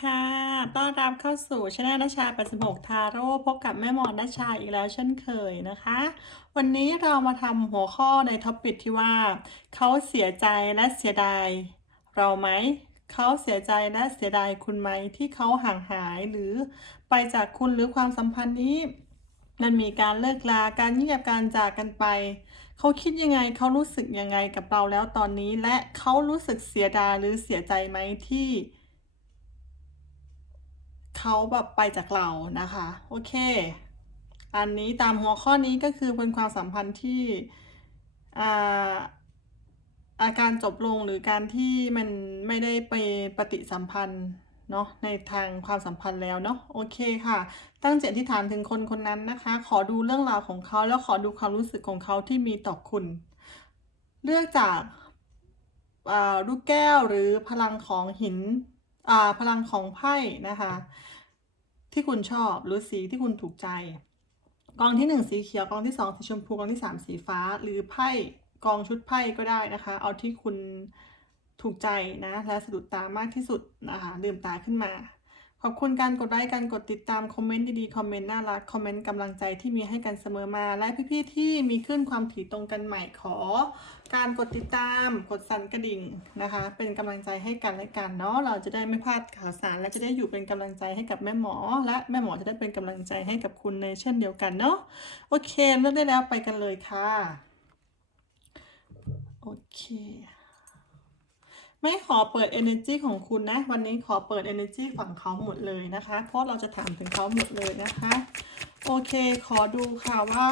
ค่ะ ต้อนรับเข้าสู่ช anel นัชชา86ทาโร่พบกับแม่หมอนนัชชาอีกแล้วเช่นเคยนะคะ วันนี้เรามาทำหัวข้อในท็อปิกที่ว่า เขาเสียใจและเสียดาย เราไหม เขาเสียใจและเสียดายคุณไหมที่เขาห่างหายหรือไปจากคุณหรือความสัมพันธ์นี้ มันมีการเลิกลาการเงียบการจากกันไป เขาคิดยังไงเขารู้สึกยังไงกับเราแล้วตอนนี้ และเขารู้สึกเสียดายหรือเสียใจไหมที่ เขาแบบไปจากเรานะคะ โอเค อันนี้ตามหัวข้อนี้ก็คือเป็นความสัมพันธ์ที่อาอาการจบลงหรือการที่มันไม่ได้ไปปฏิสัมพันธ์เนาะในทางความสัมพันธ์แล้วเนาะโอเคค่ะ ตั้งจิตอธิษฐานถึงคนคนนั้นนะคะ ขอดูเรื่องราวของเขาแล้วขอดูความรู้สึกของเขาที่มีต่อคุณ เลือกจากลูกแก้วหรือพลังของหิน พลังของไพ่นะคะ ที่คุณชอบหรือสีที่คุณถูกใจ กองที่หนึ่งสีเขียวกองที่สองสีชมพูกองที่สามสีฟ้า หรือไพ่กองชุดไพ่ก็ได้นะคะ เอาที่คุณถูกใจนะและสะดุดตามากที่สุดนะคะลืมตาขึ้นมา ขอบคุณการกดไลค์การกดติดตามคอมเมนต์ดีๆ คอมเมนต์น่ารัก คอมเมนต์กำลังใจที่มีให้กันเสมอมา และพี่ๆที่มีขึ้นความถี่ตรงกันใหม่ขอ การกดติดตามกดสั่นกระดิ่งนะคะ เป็นกำลังใจให้กันและกันเนาะเราจะได้ไม่พลาดข่าวสาร และจะได้อยู่เป็นกำลังใจให้กับแม่หมอ และแม่หมอจะได้เป็นกำลังใจให้กับคุณในเช่นเดียวกันเนาะโอเคเลือกได้แล้วไปกันเลยค่ะโอเค ไม่ขอเปิด energy ของคุณนะ วันนี้ขอเปิด energy ฝั่งเขาหมดเลยนะคะ เพราะเราจะถามถึงเขาหมดเลยนะคะ โอเค ขอดูค่ะว่า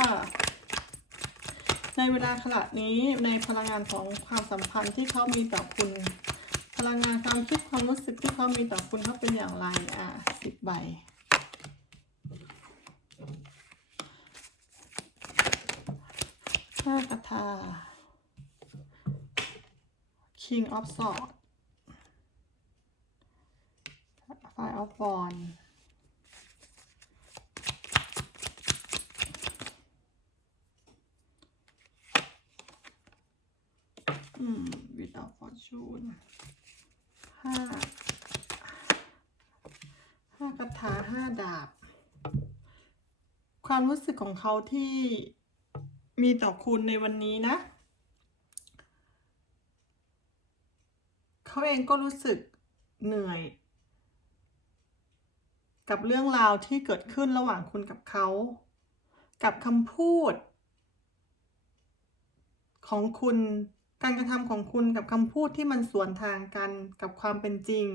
ในเวลาขณะนี้ในพลังงานของความสัมพันธ์ที่เขามีต่อคุณ พลังงานความคิดความรู้สึกที่เขามีต่อคุณเขาเป็นอย่างไรอะสิบใบห้ากระทา King of Swords Five of Wands อืม Without Fortune ห้าห้ากระถาห้าดาบ ความรู้สึกของเขาที่มีต่อคุณในวันนี้นะ เขาเองก็รู้สึกเหนื่อย กับเรื่องราวที่เกิดขึ้นระหว่างคุณกับเขา กับคำพูด ของคุณการกระทำของคุณกับคำพูดที่มันสวนทางกันกับความเป็นจริง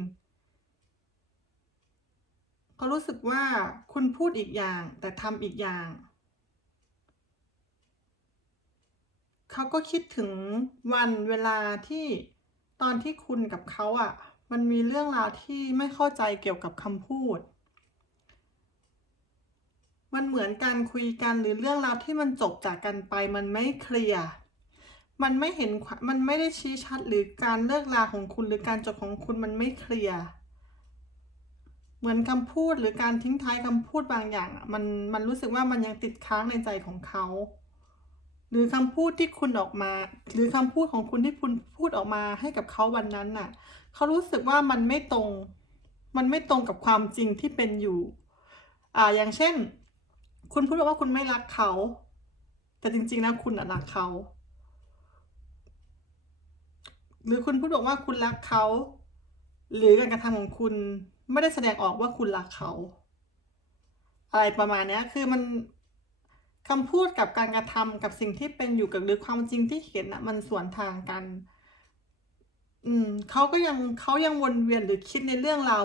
เขารู้สึกว่าคุณพูดอีกอย่างแต่ทำอีกอย่าง เขาก็คิดถึงวันเวลาที่ อนที่คุณกับเขาอะ่ะ มันมีเรื่องราวที่ไม่เข้าใจเกี่ยวกับคำพูด มันเหมือนการคุยกันหรือเรื่องราวที่มันจบจากกันไป มันไม่เคลียร์มันไม่เห็นมันไม่ได้ชี้ชัดหรือการเลิกลาของคุณหรือการจบของคุณมันไม่เคลียร์เหมือนคำพูดหรือการทิ้งท้ายคำพูดบางอย่างอะมันมันรู้สึกว่ามันยังติดค้างในใจของเขา หรือคำพูดที่คุณออกมา หรือคำพูดของคุณที่คุณพูดออกมาให้กับเขาวันนั้นน่ะ เขารู้สึกว่ามันไม่ตรง มันไม่ตรงกับความจริงที่เป็นอยู่ อ่า อย่างเช่น คุณพูดว่าคุณไม่รักเขา แต่จริงๆ แล้วคุณอะรักเขา หรือคุณพูดบอกว่าคุณรักเขา หรือการกระทำของคุณไม่ได้แสดงออกว่าคุณรักเขา อะไรประมาณนี้คือมัน คำพูดกับการกระทำกับสิ่งที่เป็นอยู่กับหรือความจริงที่เห็นอะมันสวนทางกัน อืมเขาก็ยังเขายังวนเวียนหรือคิดในเรื่องราว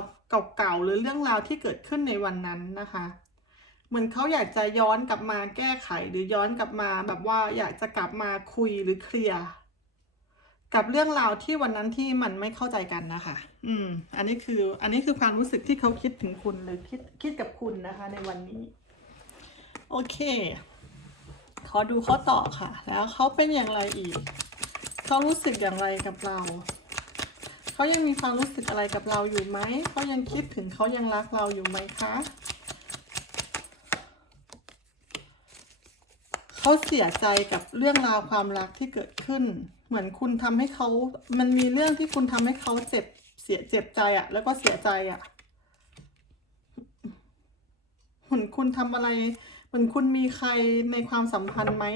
เก่าๆหรือเรื่องราวที่เกิดขึ้นในวันนั้นนะคะ เหมือนเขาอยากจะย้อนกลับมาแก้ไขหรือย้อนกลับมา แบบว่าอยากจะกลับมาคุยหรือเคลียร์กับเรื่องราวที่วันนั้นที่มันไม่เข้าใจกันนะคะ อืม อันนี้คือ อันนี้คือความรู้สึกที่เขาคิดถึงคุณหรือคิดคิดกับคุณนะคะ ในวันนี้ โอเค ขอดูเขาต่อค่ะ แล้วเขาเป็นอย่างไรอีก เขารู้สึกอย่างไรกับเรา เขายังมีความรู้สึกอะไรกับเราอยู่ไหม เขายังคิดถึงเขายังรักเราอยู่ไหมคะ เขาเสียใจกับเรื่องราวความรักที่เกิดขึ้น เหมือนคุณทำให้เขา มันมีเรื่องที่คุณทำให้เขาเจ็บ เสียเจ็บใจอะแล้วก็เสียใจอะเหมือนคุณทำอะไร เหมือนคุณมีใครในความสัมพันธ์ไหม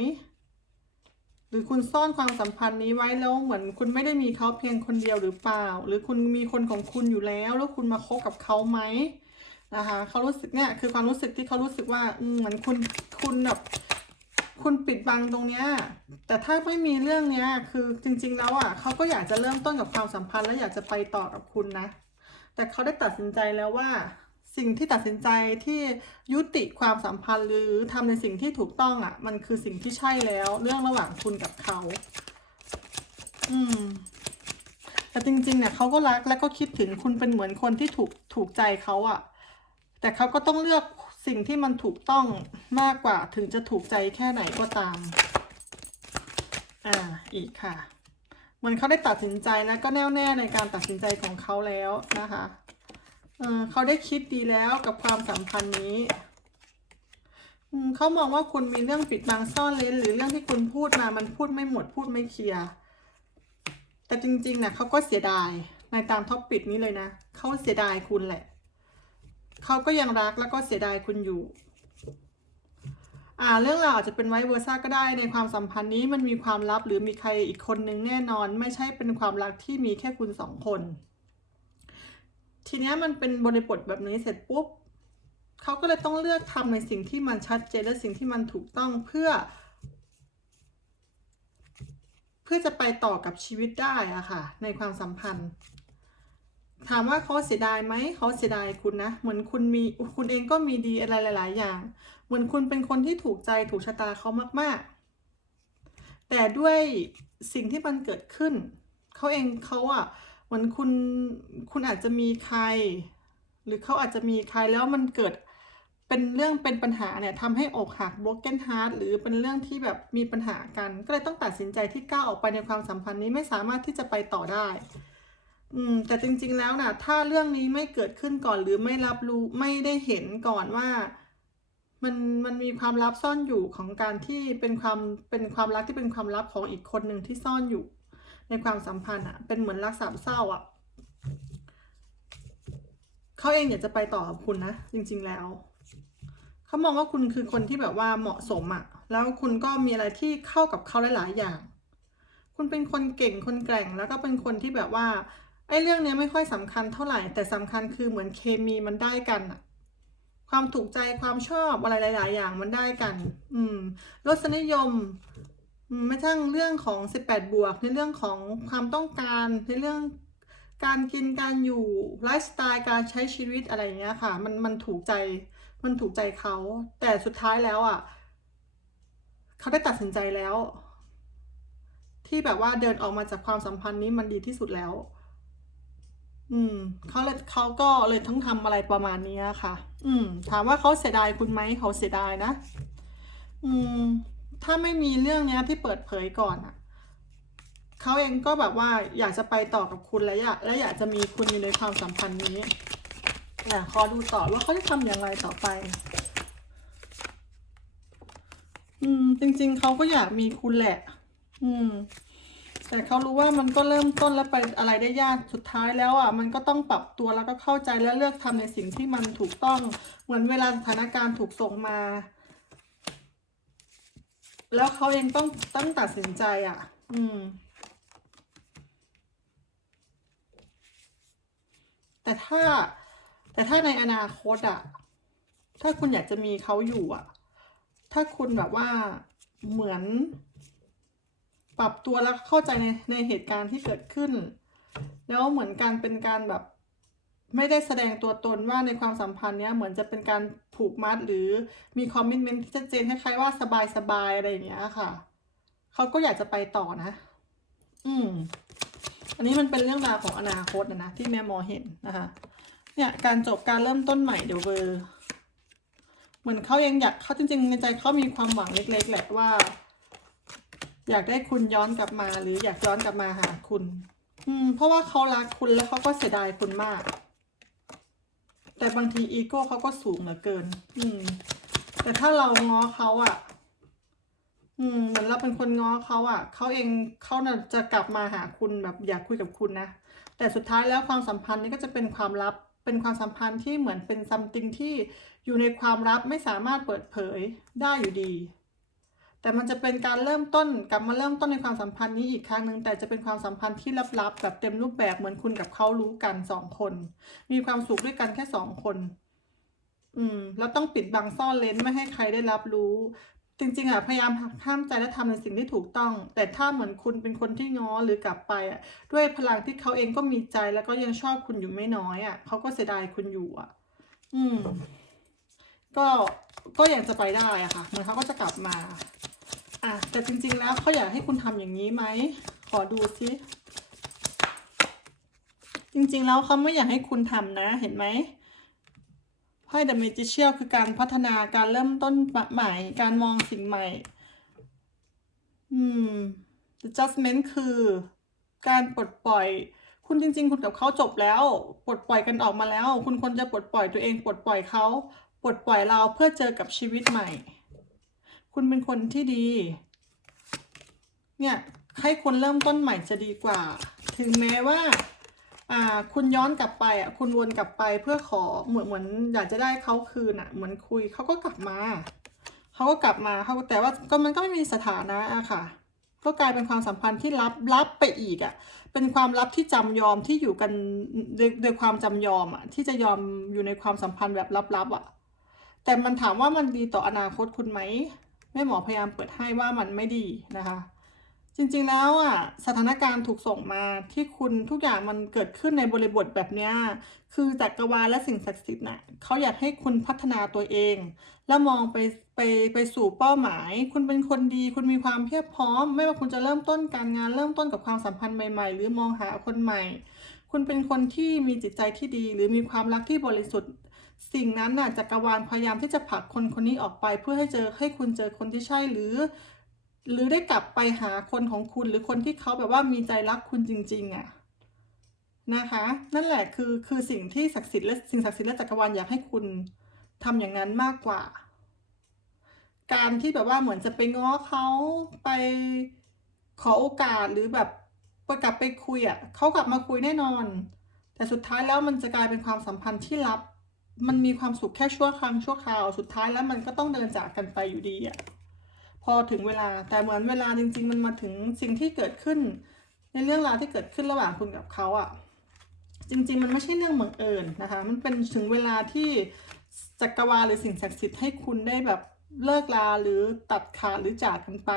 หรือคุณซ่อนความสัมพันธ์นี้ไว้แล้วเหมือนคุณไม่ได้มีเขาเพียงคนเดียวหรือเปล่า หรือคุณมีคนของคุณอยู่แล้ว แล้วคุณมาคบกับเขาไหมนะคะเขารู้สึกเนี่ยคือความรู้สึกที่เขารู้สึกว่าอืเหมือนคุณคุณแบบคุณปิดบังตรงเนี้ย แต่ถ้าไม่มีเรื่องเนี้ย คือจริง ๆ แล้วอะเขาก็อยากจะเริ่มต้นกับความสัมพันธ์ และอยากจะไปต่อกับคุณนะ แต่เขาได้ตัดสินใจแล้วว่า สิ่งที่ตัดสินใจที่ยุติความสัมพันธ์หรือทำในสิ่งที่ถูกต้องอะ มันคือสิ่งที่ใช่แล้ว เรื่องระหว่างคุณกับเขา อืม แต่จริงๆเนี่ยเขาก็รักและก็คิดถึงคุณเป็นเหมือนคนที่ถูกถูกใจเขาอะแต่เขาก็ต้องเลือกสิ่งที่มันถูกต้องมากกว่าถึงจะถูกใจแค่ไหนก็ตาม อ่า อีกค่ะ เหมือนเขาได้ตัดสินใจนะ ก็แน่วแน่ในการตัดสินใจของเขาแล้วนะคะ เขาได้คิดดีแล้วกับความสัมพันธ์นี้เขามองว่าคุณมีเรื่องปิดบังซ่อนเร้นหรือเรื่องที่คุณพูดมา มันพูดไม่หมดพูดไม่เคลียร์ แต่จริงๆนะเขาก็เสียดายในตามท็อปปิดนี้เลยนะ เขาเสียดายคุณแหละ เขาก็ยังรักแล้วก็เสียดายคุณอยู่ อ่าเรื่องราวอาจจะเป็นไวเวอร์ซ่าก็ได้ในความสัมพันธ์นี้มันมีความลับหรือมีใครอีกคนนึงแน่นอน ไม่ใช่เป็นความรักที่มีแค่คุณสองคน ทีเนี้ยมันเป็นบริบทแบบนี้เสร็จปุ๊บเขาก็เลยต้องเลือกทำในสิ่งที่มันชัดเจนและสิ่งที่มันถูกต้องเพื่อ เพื่อจะไปต่อกับชีวิตได้อะค่ะ ในความสัมพันธ์ ถามว่าเขาเสียดายไหมเขาเสียดายคุณนะ เหมือนคุณมีคุณเองก็มีดีอะไรหลาย ๆ อย่าง เหมือนคุณเป็นคนที่ถูกใจถูกชะตาเขามาก ๆ แต่ด้วยสิ่งที่มันเกิดขึ้นเขาเองเขาอะเห มือนคุณคุณอาจจะมีใคร หรือเขาอาจจะมีใครแล้วมันเกิดเป็นเรื่องเป็นปัญหาเนี่ยทำให้อกหัก broken heart หรือเป็นเรื่องที่แบบมีปัญหากัน ก็เลยต้องตัดสินใจที่ก้าวออกไปในความสัมพันธ์นี้ไม่สามารถที่จะไปต่อได้อืมแต่จริงๆแล้วนะถ้าเรื่องนี้ไม่เกิดขึ้นก่อนหรือไม่รับรู้ไม่ได้เห็นก่อนว่ามันมันมีความลับซ่อนอยู่ของการที่เป็นความเป็นความรักที่เป็นความลับของอีกคนหนึ่งที่ซ่อนอยู่ ในความสัมพันธ์อะเป็นเหมือนรักสามเศร้าอะเขาเองอยากจะไปต่อกับคุณนะ จริง ๆแล้วเขามองว่าคุณคือคนที่แบบว่าเหมาะสมอะแล้วคุณก็มีอะไรที่เข้ากับเขาหลาย ๆ อย่าง คุณเป็นคนเก่งคนแกร่งแล้วก็เป็นคนที่แบบว่าไอ้เรื่องเนี้ยไม่ค่อยสำคัญเท่าไหร่ แต่สำคัญคือเหมือนเคมีมันได้กันอะความถูกใจความชอบอะไรหลาย ๆ อย่างมันได้กัน อืมรสนิยม ไม่ทั้งเรื่องของ 18 บวก ในเรื่องของความต้องการ ในเรื่องการกินการอยู่ไลฟ์สไตล์การใช้ชีวิตอะไรอย่างเงี้ยค่ะ มันมันถูกใจมันถูกใจเขา แต่สุดท้ายแล้วอะเขาได้ตัดสินใจแล้ว ที่แบบว่าเดินออกมาจากความสัมพันธ์นี้มันดีที่สุดแล้ว อืมเขาเลยเขาก็เลยต้องทำอะไรประมาณนี้ค่ะ อืม ถามว่าเขาเสียดายคุณไหมเขาเสียดายนะ อืม ถ้าไม่มีเรื่องเนี้ยที่เปิดเผยก่อนอะเขาเองก็แบบว่าอยากจะไปต่อกับคุณและอยากและอยากจะมีคุณอยู่ในความสัมพันธ์นี้อะขอดูต่อว่าเขาจะทำอย่างไรต่อไป อืม จริง ๆเขาก็อยากมีคุณแหละ อืม แต่เขารู้ว่ามันก็เริ่มต้นแล้วไปอะไรได้ยากสุดท้ายแล้วอะ มันก็ต้องปรับตัวแล้วก็เข้าใจและเลือกทำในสิ่งที่มันถูกต้อง เหมือนเวลาสถานการณ์ถูกส่งมา แล้วเขาเองต้องต้องตัดสินใจอะ อืม แต่ถ้า แต่ถ้าในอนาคตอะ ถ้าคุณอยากจะมีเขาอยู่อะ ถ้าคุณแบบว่าเหมือน ปรับตัวแล้วเข้าใจในในเหตุการณ์ที่เกิดขึ้น แล้วเหมือนการเป็นการแบบ ไม่ได้แสดงตัวตนว่าในความสัมพันธ์เนี้ยเหมือนจะเป็นการผูกมัดหรือมีคอมมิชเมนต์ที่ชัดเจนคล้ายๆว่าสบายๆอะไรอย่างเงี้ยค่ะ เขาก็อยากจะไปต่อนะ อืม อันนี้มันเป็นเรื่องราวของอนาคตนะนะที่แม่มอเห็นนะคะ เนี่ยการจบการเริ่มต้นใหม่เดี๋ยวเวอร์เหมือนเขายังอยากเขาจริง ๆ ในใจเขามีความหวังเล็ก ๆ แหละว่า อยากได้คุณย้อนกลับมาหรืออยากย้อนกลับมาหาคุณ อืม เพราะว่าเขารักคุณแล้วเขาก็เสียดายคุณมาก แต่บางทีอีโก้เขาก็สูงเหลือเกิน อืม แต่ถ้าเราง้อเขาอะ่ะ อืม เหมือนเราเป็นคนง้อเขาอะ่ะ เขาเองเขาน่ะจะกลับมาหาคุณแบบอยากคุยกับคุณนะ แต่สุดท้ายแล้วความสัมพันธ์นี้ก็จะเป็นความลับ เป็นความสัมพันธ์ที่เหมือนเป็นซัมติงที่อยู่ในความลับไม่สามารถเปิดเผยได้อยู่ดี แต่มันจะเป็นการเริ่มต้นกลับมาเริ่มต้นในความสัมพันธ์นี้อีกครั้งหนึ่งแต่จะเป็นความสัมพันธ์ที่ลับๆแบบเต็มรูปแบบเหมือนคุณกับเขารู้กันสองคน มีความสุขด้วยกันแค่สองคน อืม แล้วต้องปิดบังซ่อนเลนไม่ให้ใครได้รับรู้ จริงๆอะพยายามหักห้ามใจและทำในสิ่งที่ถูกต้อง แต่ถ้าเหมือนคุณเป็นคนที่ง้อหรือกลับไปอะ ด้วยพลังที่เขาเองก็มีใจแล้วก็ยังชอบคุณอยู่ไม่น้อยอะเขาก็เสียดายคุณอยู่อะ อืม ก็ก็ยังจะไปได้อะค่ะเหมือนเขาก็จะกลับมา อะแต่จริง ๆ แล้วเขาอยากให้คุณทำอย่างนี้ไหม ขอดูซิ จริง ๆ แล้วเขาไม่อยากให้คุณทำนะ เห็นไหมไพ่ The Magician คือการพัฒนาการเริ่มต้นใหม่ การมองสิ่งใหม่ อืม The Judgment คือการปลดปล่อย คุณจริง ๆ คุณกับเขาจบแล้ว ปลดปล่อยกันออกมาแล้ว คุณควรจะปลดปล่อยตัวเอง ปลดปล่อยเขา ปลดปล่อยเราเพื่อเจอกับชีวิตใหม่ คุณเป็นคนที่ดี เนี่ยให้คุณเริ่มต้นใหม่จะดีกว่า ถึงแม้ว่าอ่าคุณย้อนกลับไปอะคุณวนกลับไปเพื่อขอเหมือนเหมือนอยากจะได้เขาคืนอะเหมือนคุยเขาก็กลับมาเขาก็กลับมาเขาแต่ว่าก็มันก็ไม่มีสถานะอะค่ะ ก็กลายเป็นความสัมพันธ์ที่ลับลับไปอีกอะ่ะเป็นความลับที่จำยอมที่อยู่กันด้วยด้วยความจำยอมอะ่ะที่จะยอมอยู่ในความสัมพันธ์แบบลับๆอะ่ะแต่มันถามว่ามันดีต่ออนาคตคุณไหม แม่หมอพยายามเปิดให้ว่ามันไม่ดีนะคะ จริงๆแล้วอะสถานการณ์ถูกส่งมาที่คุณทุกอย่างมันเกิดขึ้นในบริบทแบบเนี้ยคือจักรวาลและสิ่งศักดิ์สิทธิ์น่ะเขาอยากให้คุณพัฒนาตัวเอง แล้วมองไปไปไปสู่เป้าหมาย คุณเป็นคนดี คุณมีความเพียบพร้อม ไม่ว่าคุณจะเริ่มต้นการงานเริ่มต้นกับความสัมพันธ์ใหม่ ๆ หรือมองหาคนใหม่ คุณเป็นคนที่มีจิตใจที่ดี หรือมีความรักที่บริสุทธิ์ สิ่งนั้นน่ะจักรวาลพยายามที่จะผลักคนคนนี้ออกไป เพื่อให้เจอให้คุณเจอคนที่ใช่หรือ หรือได้กลับไปหาคนของคุณหรือคนที่เขาแบบว่ามีใจรักคุณจริง ๆอะนะคะนั่นแหละคือคือสิ่งที่ศักดิ์สิทธิ์และสิ่งศักดิ์สิทธิ์และจักรวาลอยากให้คุณทำอย่างนั้นมากกว่า การที่แบบว่าเหมือนจะไปง้อเขาไปขอโอกาสหรือแบบไปกลับไปคุยอะเขากลับมาคุยแน่นอน แต่สุดท้ายแล้วมันจะกลายเป็นความสัมพันธ์ที่ลับ มันมีความสุขแค่ชั่วครั้งชั่วคราวสุดท้ายแล้วมันก็ต้องเดินจากกันไปอยู่ดีอะพอถึงเวลาแต่เหมือนเวลาจริง ๆ มันมาถึงสิ่งที่เกิดขึ้น ในเรื่องราวที่เกิดขึ้นระหว่างคุณกับเขาอะจริง ๆ มันไม่ใช่เรื่องบังเอิญนะคะ มันเป็นถึงเวลาที่จักรวาลหรือสิ่งศักดิ์สิทธิ์ให้คุณได้แบบเลิกลาหรือตัดขาดหรือจากกันไป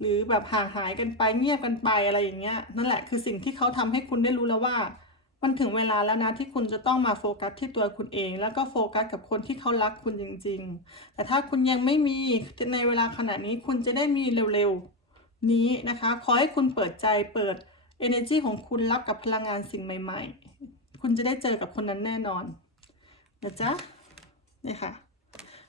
หรือแบบห่างหายกันไปเงียบกันไปอะไรอย่างเงี้ยนั่นแหละคือสิ่งที่เขาทำให้คุณได้รู้แล้วว่า มันถึงเวลาแล้วนะที่คุณจะต้องมาโฟกัสที่ตัวคุณเอง แล้วก็โฟกัสกับคนที่เขารักคุณจริง ๆ แต่ถ้าคุณยังไม่มีในเวลาขณะนี้คุณจะได้มีเร็วๆนี้นะคะ ขอให้คุณเปิดใจเปิด energy ของคุณรับกับพลังงานสิ่งใหม่ ๆ คุณจะได้เจอกับคนนั้นแน่นอนนะจ๊ะนี่ค่ะ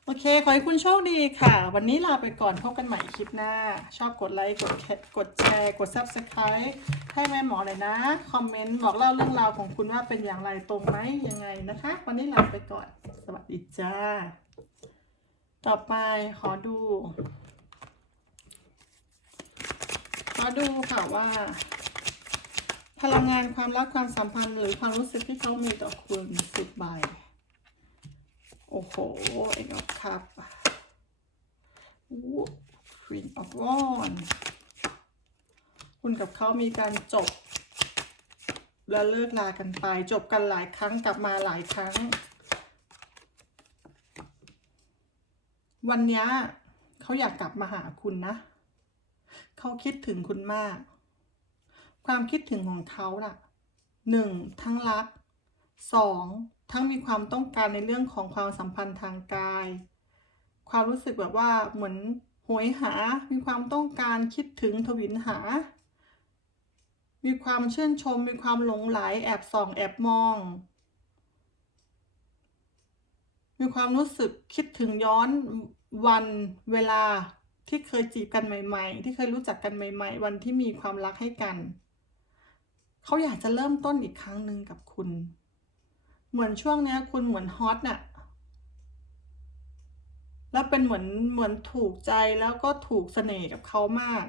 โอเค ขอให้คุณโชคดีค่ะ วันนี้ลาไปก่อนพบกันใหม่คลิปหน้า ชอบกดไลค์ กดกดแชร์ กด subscribe ให้แม่หมอเลยนะ คอมเมนต์บอกเล่าเรื่องราวของคุณว่าเป็นอย่างไรตรงไหมยังไงนะคะ วันนี้ลาไปก่อน สวัสดีจ้า ต่อไปขอดู ขอดูค่ะว่า พลังงานความรักความสัมพันธ์หรือความรู้สึกที่เขามีต่อคุณสิบใบ โอ้โหเอ็งออฟคัพควีนออฟวอนคุณกับเขามีการจบ และเลิกลากันไป จบกันหลายครั้งกลับมาหลายครั้ง วันนี้เขาอยากกลับมาหาคุณนะ เขาคิดถึงคุณมาก ความคิดถึงของเขาน่ะหนึ่งทั้งรักสอง ทั้งมีความต้องการในเรื่องของความสัมพันธ์ทางกาย ความรู้สึกแบบว่าเหมือนโหยหา มีความต้องการคิดถึงทวินหา มีความชื่นชม มีความหลงไหลแอบส่อง แอบมอง มีความรู้สึกคิดถึงย้อนวันเวลาที่เคยจีบกันใหม่ ๆ ที่เคยรู้จักกันใหม่ ๆ วันที่มีความรักให้กัน เขาอยากจะเริ่มต้นอีกครั้งหนึ่งกับคุณ เหมือนช่วงนี้คุณเหมือนฮอตน่ะ แล้วเป็นเหมือนเหมือนถูกใจแล้วก็ถูกเสน่ห์กับเขามาก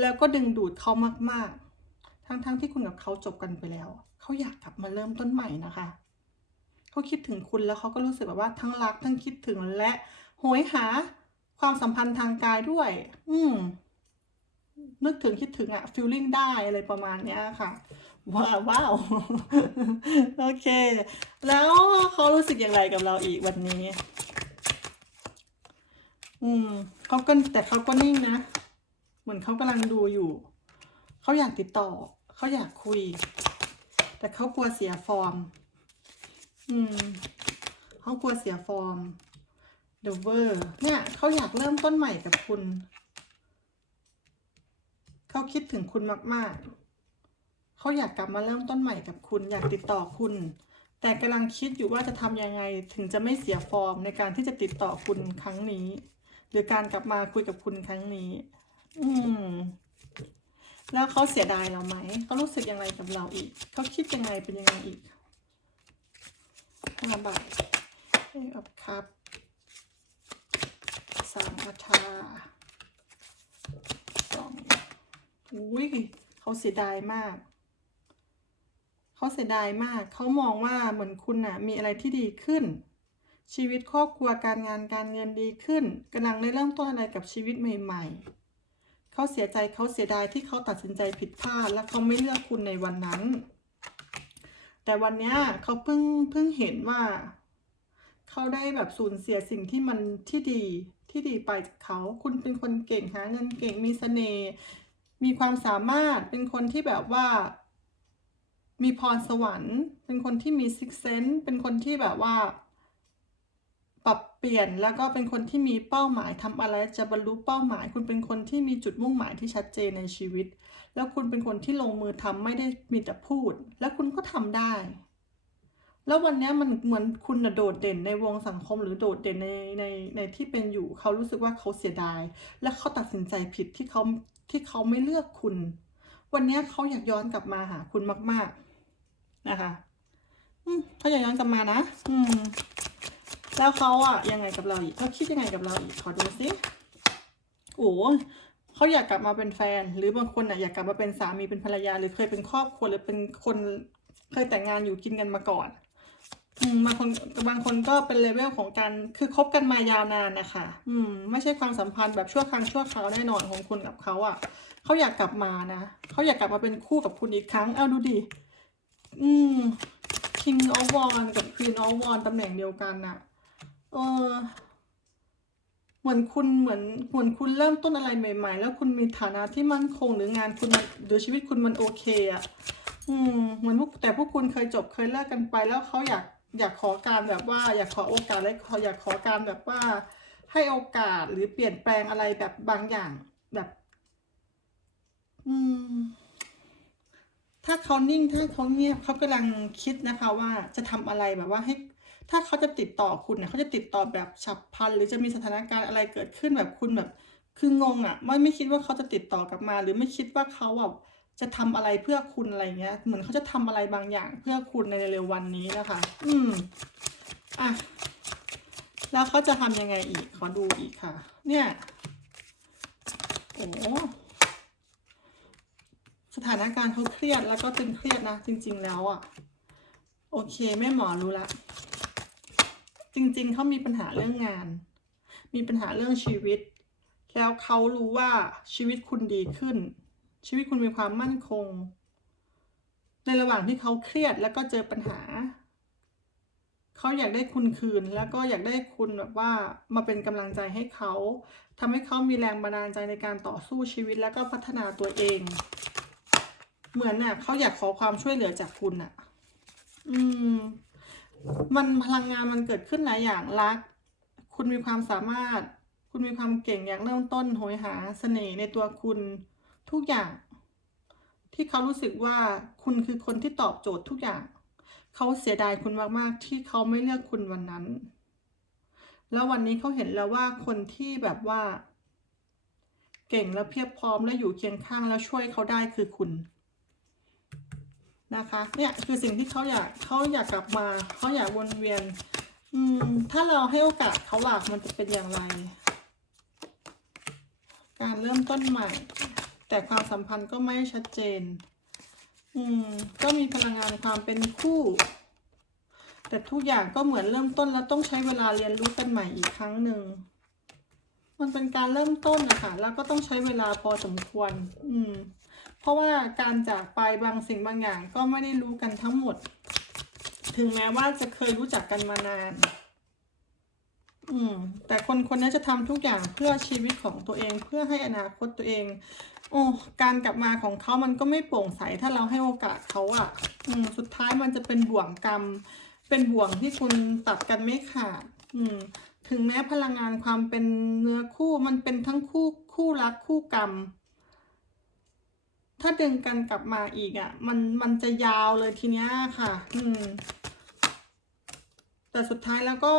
แล้วก็ดึงดูดเขามากๆ ทั้งๆทที่คุณกับเขาจบกันไปแล้ว เขาอยากกลับมาเริ่มต้นใหม่นะคะเขาคิดถึงคุณแล้วเขาก็รู้สึกแบบว่าทั้งรัก ทั้งคิดถึงและโหยหาความสัมพันธ์ทางกายด้วย อืมนึกถึงคิดถึงอะฟีลลิ่งได้อะไรประมาณเนี้ยค่ะ ว้าวว้าวโอเค แล้วเขารู้สึกอย่างไรกับเราอีกวันนี้ อืมเขาก็แต่เขาก็นิ่งนะ เหมือนเขากำลังดูอยู่ เขาอยากติดต่อ เขาอยากคุย แต่เขากลัวเสียฟอร์ม อืมเขากลัวเสียฟอร์มเดเวอร์เนี่ยเขาอยากเริ่มต้นใหม่กับคุณ เขาคิดถึงคุณมาก ๆ เขาอยากกลับมาเริ่มต้นใหม่กับคุณ อยากติดต่อคุณ แต่กำลังคิดอยู่ว่าจะทำยังไงถึงจะไม่เสียฟอร์มในการที่จะติดต่อคุณครั้งนี้ หรือการกลับมาคุยกับคุณครั้งนี้ อืมแล้วเขาเสียดายเราไหมเขารู้สึกยังไงกับเราอีกเขาคิดยังไงเป็นยังไงอีกห้าบาทเอ้อับครับสามอัชาสองอุ้ยเขาเสียดายมาก เขาเสียดายมาก เขามองว่าเหมือนคุณน่ะมีอะไรที่ดีขึ้น ชีวิตครอบครัวการงานการเงินดีขึ้นกำลังได้เริ่มต้นอะไรกับชีวิตใหม่ ๆ เขาเสียใจเขาเสียดายที่เขาตัดสินใจผิดพลาด และเขาไม่เลือกคุณในวันนั้น แต่วันนี้เขาเพิ่งเพิ่งเห็นว่า เขาได้แบบสูญเสียสิ่งที่มันที่ดีที่ดีไปจากเขา คุณเป็นคนเก่งหาเงินเก่งมีเสน่ห์มีความสามารถเป็นคนที่แบบว่า มีพรสวรรค์ เป็นคนที่มีซิกเซนเป็นคนที่แบบว่า ปรับเปลี่ยนแล้วก็เป็นคนที่มีเป้าหมายทำอะไรจะบรรลุเป้าหมาย คุณเป็นคนที่มีจุดมุ่งหมายที่ชัดเจนในชีวิต แล้วคุณเป็นคนที่ลงมือทำไม่ได้มีแต่พูด แล้วคุณก็ทำได้ แล้ววันนี้มันเหมือนคุณโดดเด่นในวงสังคม หรือโดดเด่นในในในที่เป็นอยู่เขารู้สึกว่าเขาเสียดาย และเขาตัดสินใจผิดที่เขาที่เขาไม่เลือกคุณ วันนี้เขาอยากย้อนกลับมาหาคุณมาก ๆ นะคะอืมเขาอยากย้อนกลับมานะอืมแล้วเขาอะยังไงกับเราอีกเขาคิดยังไงกับเราอีกขอดูสิโอ้เขาอยากกลับมาเป็นแฟน หรือบางคนอะอยากกลับมาเป็นสามีเป็นภรรยา หรือเคยเป็นครอบครัวหรือเป็นคนเคยแต่งงานอยู่กินกันมาก่อนอืมบางคนบางคนก็เป็นเลเวลของการคือคบกันมายาวนานนะคะอืมไม่ใช่ความสัมพันธ์แบบชั่วครั้งชั่วคราวแน่นอนของคุณกับเขาอะเขาอยากกลับมานะเขาอยากกลับมาเป็นคู่กับคุณอีกครั้งเอาดูดิ อืม King of w a n กับ Queen of w a n ตำแหน่งเดียวกันน่ะ เออ เหมือนคุณเหมือนเหมือนคุณเริ่มต้นอะไรใหม่ ๆ แล้วคุณมีฐานะที่มั่นคงหรืองานคุณมันหรือชีวิตคุณมันโอเคอะ อืม เหมือนพวกแต่พวกคุณเคยจบเคยเลิกกันไป แล้วเขาอยากอยากขอการแบบว่า อยากขอโอกาสและขออยากขอการแบบว่า ให้โอกาสหรือเปลี่ยนแปลงอะไรแบบบางอย่างแบบ อืม ถ้าเขานิ่งถ้าเขาเงียบเขากำลังคิดนะคะว่าจะทำอะไรแบบว่าให้ ถ้าเขาจะติดต่อคุณเนี่ยเขาจะติดต่อแบบฉับพลัน หรือจะมีสถานการณ์อะไรเกิดขึ้นแบบคุณแบบ คืองงอะ่ะไม่ไม่คิดว่าเขาจะติดต่อกลับมา หรือไม่คิดว่าเขาแบบจะทำอะไรเพื่อคุณอะไรเงี้ย เหมือนเขาจะทำอะไรบางอย่างเพื่อคุณในเร็ววันนี้นะคะ อืมอะแล้วเขาจะทำยังไงอีกขอดูอีกค่ะ เนี่ย โอ้ สถานการณ์เขาเครียดแล้วก็ตึงเครียดนะจริง ๆ แล้วอะ่ะ โอเคแม่หมอรู้ละ จริง ๆเขามีปัญหาเรื่องงาน มีปัญหาเรื่องชีวิต แล้วเขารู้ว่าชีวิตคุณดีขึ้น ชีวิตคุณมีความมั่นคง ในระหว่างที่เขาเครียดแล้วก็เจอปัญหาเขาอยากได้คุณคืนแล้วก็อยากได้คุณแบบว่ามาเป็นกำลังใจให้เขาทำให้เขามีแรงบันดาลใจในการต่อสู้ชีวิตแล้วก็พัฒนาตัวเอง เหมือนน่ะเขาอยากขอความช่วยเหลือจากคุณน่ะ อืม มันพลังงานมันเกิดขึ้นหลายอย่างรัก คุณมีความสามารถ คุณมีความเก่งอยากเริ่มต้นโหยหาเสน่ห์ในตัวคุณทุกอย่าง ที่เขารู้สึกว่าคุณคือคนที่ตอบโจทย์ทุกอย่าง เขาเสียดายคุณมาก ๆ ที่เขาไม่เลือกคุณวันนั้น แล้ววันนี้เขาเห็นแล้วว่าคนที่แบบว่า เก่งและเพียบพร้อมและอยู่เคียงข้างแล้วช่วยเขาได้คือคุณ นะคะเนี่ยคือสิ่งที่เขาอยากเขาอยากกลับมาเขาอยากวนเวียน อืม ถ้าเราให้โอกาสเขาหลักมันจะเป็นอย่างไร การเริ่มต้นใหม่ แต่ความสัมพันธ์ก็ไม่ชัดเจน อืม ก็มีพลังงานความเป็นคู่ แต่ทุกอย่างก็เหมือนเริ่มต้นแล้วต้องใช้เวลาเรียนรู้กันใหม่อีกครั้งหนึ่งมันเป็นการเริ่มต้นนะคะแล้วก็ต้องใช้เวลาพอสมควร อืม ราะว่าการจากไปบางสิ่งบางอย่างก็ไม่ได้รู้กันทั้งหมด ถึงแม้ว่าจะเคยรู้จักกันมานาน อืม แต่คนคนนี้จะทำทุกอย่างเพื่อชีวิตของตัวเองเพื่อให้อนาคตตัวเอง โอ้การกลับมาของเขามันก็ไม่โปร่งใสถ้าเราให้โอกาสเขาอะ่ะ อืม สุดท้ายมันจะเป็นบ่วงกรรม เป็นบ่วงที่คุณตัดกันไม่ขาด อืม ถึงแม้พลังงานความเป็นเนื้อคู่มันเป็นทั้งคู่คู่รักคู่กรรม ถ้าดึงกันกลับมาอีกอะ่ะ มันมันจะยาวเลยทีเนี้ยค่ะ อืม แต่สุดท้ายแล้วก็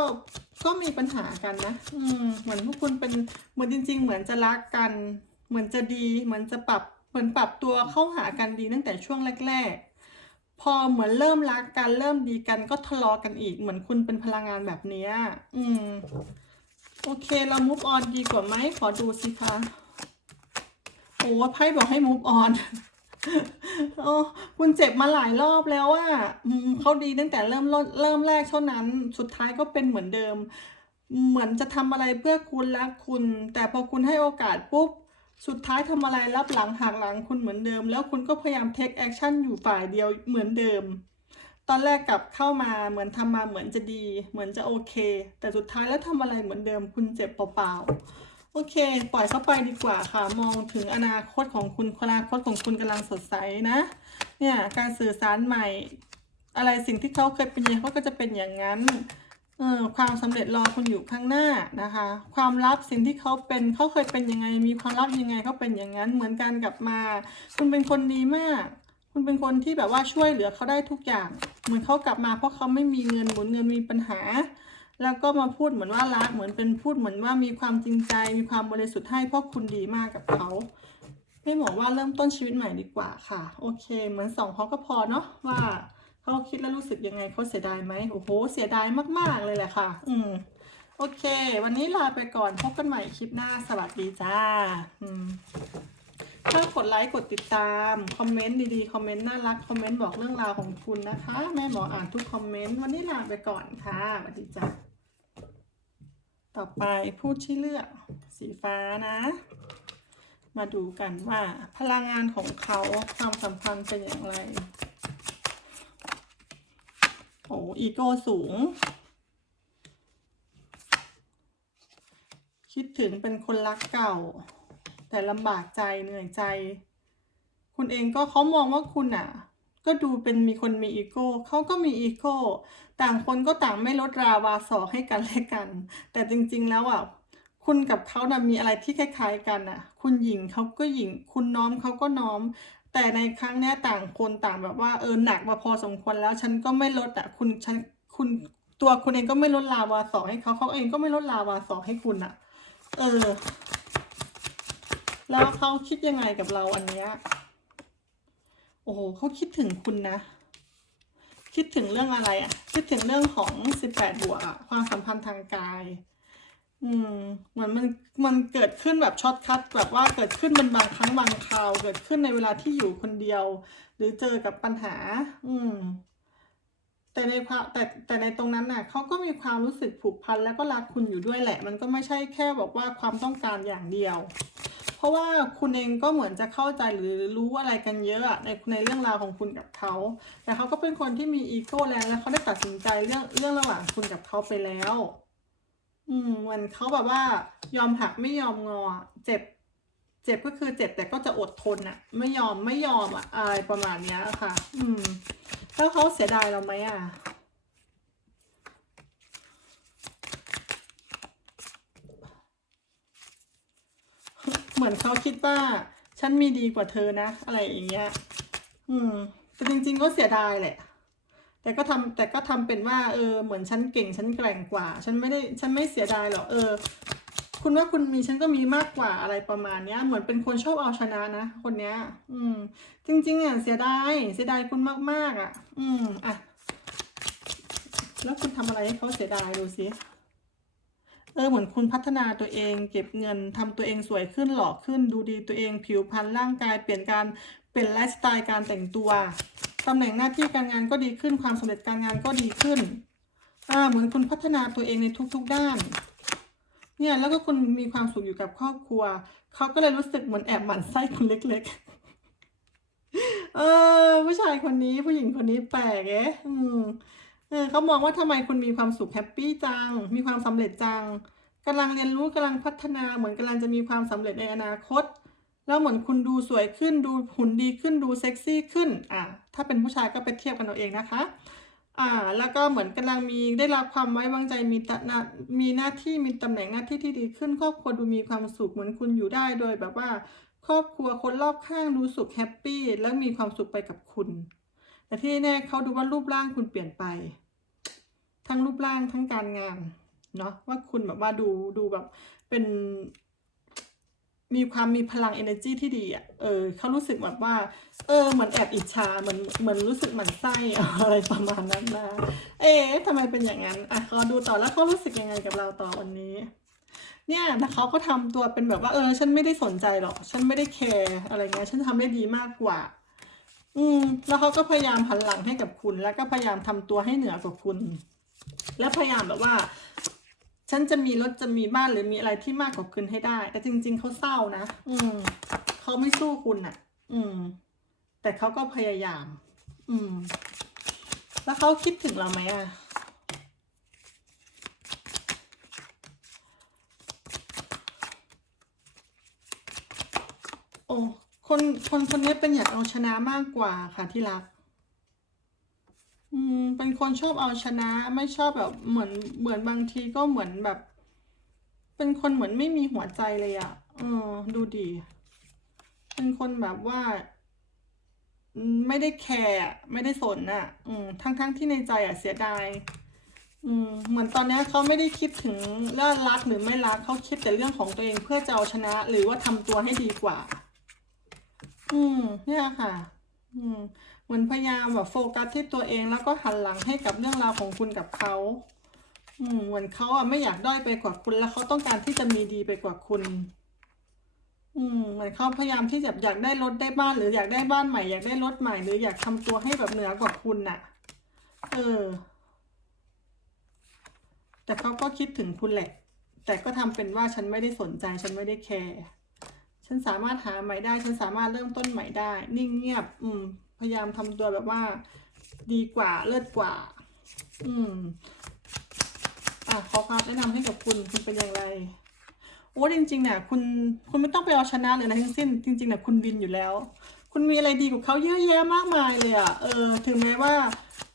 ก็มีปัญหากันนะ อืม เหมือนพวกคุณเป็นเหมือนจริง ๆ เหมือนจะรักกัน เหมือนจะดี เหมือนจะปรับ เหมือนปรับตัวเข้าหากันดีตั้งแต่ช่วงแรก ๆ พอเหมือนเริ่มรักกันเริ่มดีกันก็ทะเลาะกันอีก เหมือนคุณเป็นพลังงานแบบเนี้ย อืม โอเค เรา move on ดีกว่าไหมขอดูสิคะ โอ้ไพ่บอกให้ move on โอ้คุณเจ็บมาหลายรอบแล้วอะเขาดีตั้งแต่เริ่มเริ่มแรกเท่านั้น สุดท้ายก็เป็นเหมือนเดิม เหมือนจะทำอะไรเพื่อคุณรักคุณ แต่พอคุณให้โอกาสปุ๊บ สุดท้ายทำอะไรรับหลังหักหลังคุณเหมือนเดิม แล้วคุณก็พยายาม take action อยู่ฝ่ายเดียวเหมือนเดิม ตอนแรกกลับเข้ามาเหมือนทำมาเหมือนจะดี เหมือนจะโอเค แต่สุดท้ายแล้วทำอะไรเหมือนเดิม คุณเจ็บเปล่าๆ โอเค ปล่อยเข้าไปดีกว่าค่ะ มองถึงอนาคตของคุณอนาคตของคุณกำลังสดใสนะ เนี่ยการสื่อสารใหม่ อะไรสิ่งที่เขาเคยเป็นอย่างเขาก็จะเป็นอย่างนั้นเออความสำเร็จรอคุณอยู่ข้างหน้านะคะ ความลับสิ่งที่เขาเป็นเขาเคยเป็นยังไง มีความลับยังไงเขาเป็นอย่างนั้น เหมือนกันกลับมา คุณเป็นคนดีมาก คุณเป็นคนที่แบบว่าช่วยเหลือเขาได้ทุกอย่าง เหมือนเขากลับมาเพราะเขาไม่มีเงินหมุนเงินมีปัญหา แล้วก็มาพูดเหมือนว่ารักเหมือนเป็นพูดเหมือนว่ามีความจริงใจ มีความบริสุทธิ์ให้เพราะคุณดีมากกับเขาไม่บอกว่าเริ่มต้นชีวิตใหม่ดีกว่าค่ะ โอเค เหมือนสองเขาก็พอเนาะว่าเขาคิดแล้วรู้สึกยังไงเขาเสียดายไหมโอ้โห เสียดายมากๆเลยแหละค่ะ อืมโอเค วันนี้ลาไปก่อนพบกันใหม่คลิปหน้าสวัสดีจ้าอืมถ้ากดไลค์กดติดตาม คอมเมนต์ดีๆ คอมเมนต์น่ารัก คอมเมนต์บอกเรื่องราวของคุณนะคะ แม่หมออ่านทุกคอมเมนต์ วันนี้ลาไปก่อนค่ะสวัสดีจ้า ต่อไปผู้ที่เลือกสีฟ้านะ มาดูกันว่าพลังงานของเขาความสัมพันธ์เป็นอย่างไรโอ้อีโก้สูง คิดถึงเป็นคนรักเก่า แต่ลำบากใจเหนื่อยใจ คุณเองก็เขามองว่าคุณอะ ก็ดูเป็นมีคนมีอีโก้เขาก็มีอีโก้ต่างคนก็ต่างไม่ลดราวาสอให้กันและกัน แต่จริงๆแล้วอะคุณกับเขานะ่ะมีอะไรที่คล้าย ๆ กันอะ คุณหญิงเขาก็หญิง คุณน้อมเขาก็น้อม แต่ในครั้งนี้ต่างคนต่างแบบว่าเออหนักมาพอสมควรแล้ว ฉันก็ไม่ลดอะคุณฉันคุณตัวคุณเองก็ไม่ลดลาวาสอให้เขาเขาเองก็ไม่ลดลาวาสอให้คุณอะ เออ แล้วเขาคิดยังไงกับเราอันเนี้ย โอ้โหเขาคิดถึงคุณนะ คิดถึงเรื่องอะไรอะ คิดถึงเรื่องของสิบแปดบวกอะ ความสัมพันธ์ทางกาย อืมเหมือนมันมันเกิดขึ้นแบบช็อตคัทแบบว่าเกิดขึ้นเป็นบางครั้งบางคราว เกิดขึ้นในเวลาที่อยู่คนเดียว หรือเจอกับปัญหา อืมแต่ในความแต่แต่ในตรงนั้นน่ะเขาก็มีความรู้สึกผูกพันแล้วก็รักคุณอยู่ด้วยแหละ มันก็ไม่ใช่แค่บอกว่าความต้องการอย่างเดียว เพราะว่าคุณเองก็เหมือนจะเข้าใจหรือรู้อะไรกันเยอะในในเรื่องราวของคุณกับเขา แต่เขาก็เป็นคนที่มีอีโก้แรงและเขาได้ตัดสินใจเรื่องเรื่องระหว่างคุณกับเขาไปแล้ว อืมเหมือนเขาแบบว่า ยอมหักไม่ยอมงอ เจ็บ เจ็บก็คือเจ็บแต่ก็จะอดทนอะไม่ยอมไม่ยอมอะอะไรประมาณเนี้ยค่ะ อืม แล้วเขาเสียดายเราไหมอะ เหมือนเขาคิดว่า ฉันมีดีกว่าเธอนะ อะไรอย่างเงี้ย อืม แต่จริง ๆ ก็เสียดายแหละ แต่ก็ทำแต่ก็ทำเป็นว่า เออ เหมือนฉันเก่ง ฉันแกร่งกว่า ฉันไม่ได้ ฉันไม่เสียดายหรอก เออ คุณว่าคุณมีฉันก็มีมากกว่าอะไรประมาณเนี้ย เหมือนเป็นคนชอบเอาชนะนะ คนเนี้ย อืม จริง ๆอะเสียดาย เสียดายคุณมากๆอะ อืม อะ แล้วคุณทำอะไรให้เขาเสียดายดูสิ เออเหมือนคุณพัฒนาตัวเอง เก็บเงินทำตัวเองสวยขึ้นหล่อขึ้น ดูดีตัวเองผิวพรรณร่างกายเปลี่ยนการเปลี่ยนไลฟ์สไตล์การแต่งตัวตำแหน่งหน้าที่การงานก็ดีขึ้นความสำเร็จการงานก็ดีขึ้นอ่าเหมือนคุณพัฒนาตัวเองในทุกๆด้านเนี่ยแล้วก็คุณมีความสุขอยู่กับครอบครัว เขาก็เลยรู้สึกเหมือนแอบหมั่นไส้คุณเล็ก ๆ เออผู้ชายคนนี้ผู้หญิงคนนี้แปลกเอ๊ะอืม เออเขามองว่าทำไมคุณมีความสุขแฮปปี้จัง มีความสำเร็จจังกำลังเรียนรู้กำลังพัฒนาเหมือนกำลังจะมีความสำเร็จในอนาคต แล้วเหมือนคุณดูสวยขึ้นดูหุ่นดีขึ้นดูเซ็กซี่ขึ้นอ่าถ้าเป็นผู้ชายก็ไปเทียบกันเอาเองนะคะอ่าแล้วก็เหมือนกำลังมีได้รับความไว้วางใจมีตนามีหน้าที่มีตำแหน่งหน้าที่ที่ดีขึ้น ครอบครัวดูมีความสุขเหมือนคุณอยู่ได้โดยแบบว่า ครอบครัวคนรอบข้างดูสุขแฮปปี้แล้วมีความสุขไปกับคุณ แต่ที่แน่เขาดูว่ารูปร่างคุณเปลี่ยนไป ทั้งรูปร่างทั้งการงานเนาะว่าคุณแบบว่าดูดูแบบเป็น มีความมีพลัง energy ที่ดีอะเออเขารู้สึกแบบว่า เออเหมือนแอบอิจฉาเหมือนเหมือนรู้สึกหมันไส้อะไรประมาณนั้นนะเอ๊ะทำไมเป็นอย่างนั้นอะขอดูต่อแล้วเขารู้สึกยังไงกับเราต่อวันนี้เนี่ยแต่เขาก็ทำตัวเป็นแบบว่าเออ ฉันไม่ได้สนใจหรอก ฉันไม่ได้แคร์อะไรเงี้ย ฉันทำได้ดีมากกว่า อืม แล้วเขาก็พยายามหันหลังให้กับคุณ แล้วก็พยายามทำตัวให้เหนือกว่าคุณ แล้วพยายามแบบว่า ฉันจะมีรถจะมีบ้านหรือมีอะไรที่มากกว่าคุณให้ได้ แต่จริง ๆเขาเศร้านะอืมเขาไม่สู้คุณอะ อืม แต่เขาก็พยายาม อืม แล้วเขาคิดถึงเราไหมอะโอ้ คนคนคนนี้เป็นอยากเอาชนะมากกว่าค่ะที่รัก อืม เป็นคนชอบเอาชนะ ไม่ชอบแบบเหมือนเหมือนบางทีก็เหมือนแบบ เป็นคนเหมือนไม่มีหัวใจเลยอะ่ะเออ ดูดีเป็นคนแบบว่า ไม่ได้แคร์ไม่ได้สนอะอืมทั้งทั้งที่ในใจอะเสียดายอืมเหมือนตอนนี้เขาไม่ได้คิดถึงเรื่องรักหรือไม่รักเขาคิดแต่เรื่องของตัวเองเพื่อจะเอาชนะ หรือว่าทำตัวให้ดีกว่า อืม เนี่ยค่ะ อืมเหมือนพยายามแบบโฟกัสที่ตัวเองแล้วก็หันหลังให้กับเรื่องราวของคุณกับเขาอืมเหมือนเขาอะไม่อยากด้อยไปกว่าคุณแล้วเขาต้องการที่จะมีดีไปกว่าคุณ อืมเหมือนเขาพยายามที่จะอยากได้รถได้บ้าน หรืออยากได้บ้านใหม่อยากได้รถใหม่ หรืออยากทำตัวให้แบบเหนือกว่าคุณน่ะ เออ แต่เขาก็คิดถึงคุณแหละ แต่ก็ทำเป็นว่าฉันไม่ได้สนใจฉันไม่ได้แคร์ ฉันสามารถหาใหม่ได้ ฉันสามารถเริ่มต้นใหม่ได้ นิ่งเงียบ อืม พยายามทำตัวแบบว่า ดีกว่า เลิศกว่า อืม อะ ขอความแนะนำให้กับคุณ คุณเป็นอย่างไร โอ้ จริงๆเนี่ยคุณ คุณไม่ต้องไปเอาชนะเลยนะทั้งสิ้น จริงๆเนี่ยคุณวินอยู่แล้ว คุณมีอะไรดีกว่าเขาเยอะแยะมากมายเลยอะเออ ถึงแม้ว่า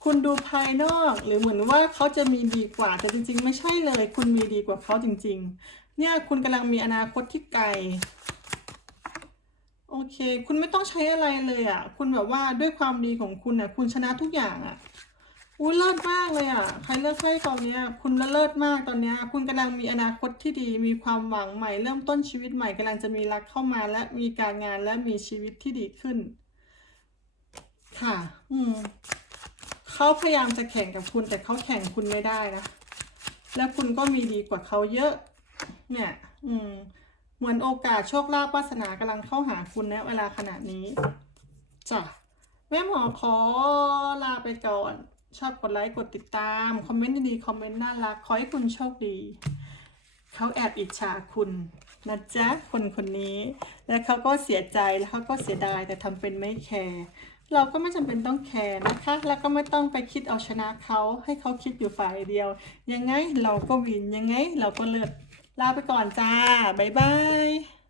คุณดูภายนอก หรือเหมือนว่าเขาจะมีดีกว่า แต่จริง ๆ ไม่ใช่เลย คุณมีดีกว่าเขาจริง ๆ เนี่ย คุณกำลังมีอนาคตที่ไกล โอเค คุณไม่ต้องใช้อะไรเลยอะ คุณแบบว่าด้วยความดีของคุณอะ คุณชนะทุกอย่างอะอุ้ยเลิศมากเลยอะ ใครเลิกไพ่ตอนเนี้ย คุณเลิศมากตอนเนี้ย คุณกำลังมีอนาคตที่ดี มีความหวังใหม่ เริ่มต้นชีวิตใหม่กำลังจะมีรักเข้ามา และมีการงานและมีชีวิตที่ดีขึ้น ค่ะ อืมเขาพยายามจะแข่งกับคุณ แต่เขาแข่งคุณไม่ได้นะ แล้วคุณก็มีดีกว่าเขาเยอะ เนี่ย อืม เหมือนโอกาสโชคลาภวาสนากำลังเข้าหาคุณนะเวลาขณะนี้จ้ะแม่หมอขอลาไปก่อน ชอบกดไลค์กดติดตาม คอมเมนต์ดีๆคอมเมนต์น่ารัก ขอให้คุณโชคดี เขาแอบอิจฉาคุณนะจ๊ะคนคนนี้ แล้วเขาก็เสียใจแล้วเขาก็เสียดายแต่ทำเป็นไม่แคร์เราก็ไม่จำเป็นต้องแคร์นะคะ แล้วก็ไม่ต้องไปคิดเอาชนะเขาให้เขาคิดอยู่ฝ่ายเดียว ยังไงเราก็วินยังไงเราก็เลิศ ลาไปก่อนจ้า บ๊ายบาย